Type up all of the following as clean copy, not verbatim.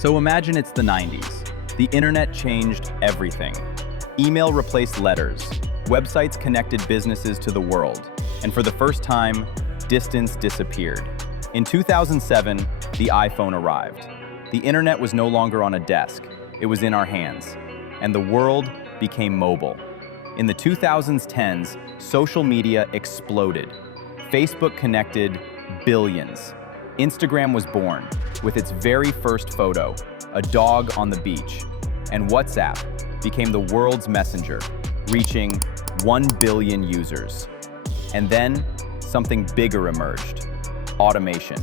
So imagine it's the 90s. The internet changed everything. Email replaced letters. Websites connected businesses to the world. And for the first time, distance disappeared. In 2007, the iPhone arrived. The internet was no longer on a desk. It was in our hands. And the world became mobile. In the 2010s, social media exploded. Facebook connected billions. Instagram was born with its very first photo, a dog on the beach. And WhatsApp became the world's messenger, reaching 1 billion users. And then something bigger emerged: automation.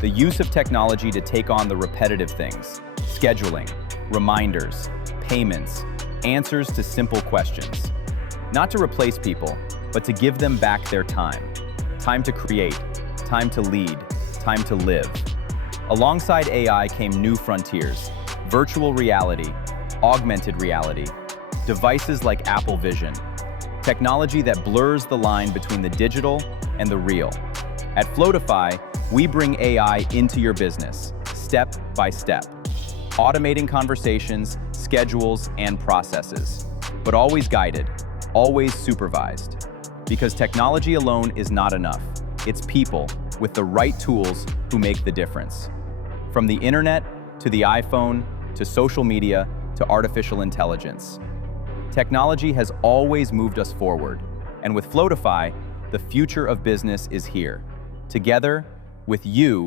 The use of technology to take on the repetitive things: scheduling, reminders, payments, answers to simple questions. Not to replace people, but to give them back their time. Time to create, time to lead, time to live. Alongside AI came new frontiers: virtual reality, augmented reality, devices like Apple Vision, technology that blurs the line between the digital and the real. At Flowtify, we bring AI into your business, step by step, automating conversations, schedules, and processes, but always guided, always supervised. Because technology alone is not enough. It's people with the right tools who make the difference. From the internet to the iPhone to social media to artificial intelligence. Technology has always moved us forward, and with Flowtify, the future of business is here. Together, with you,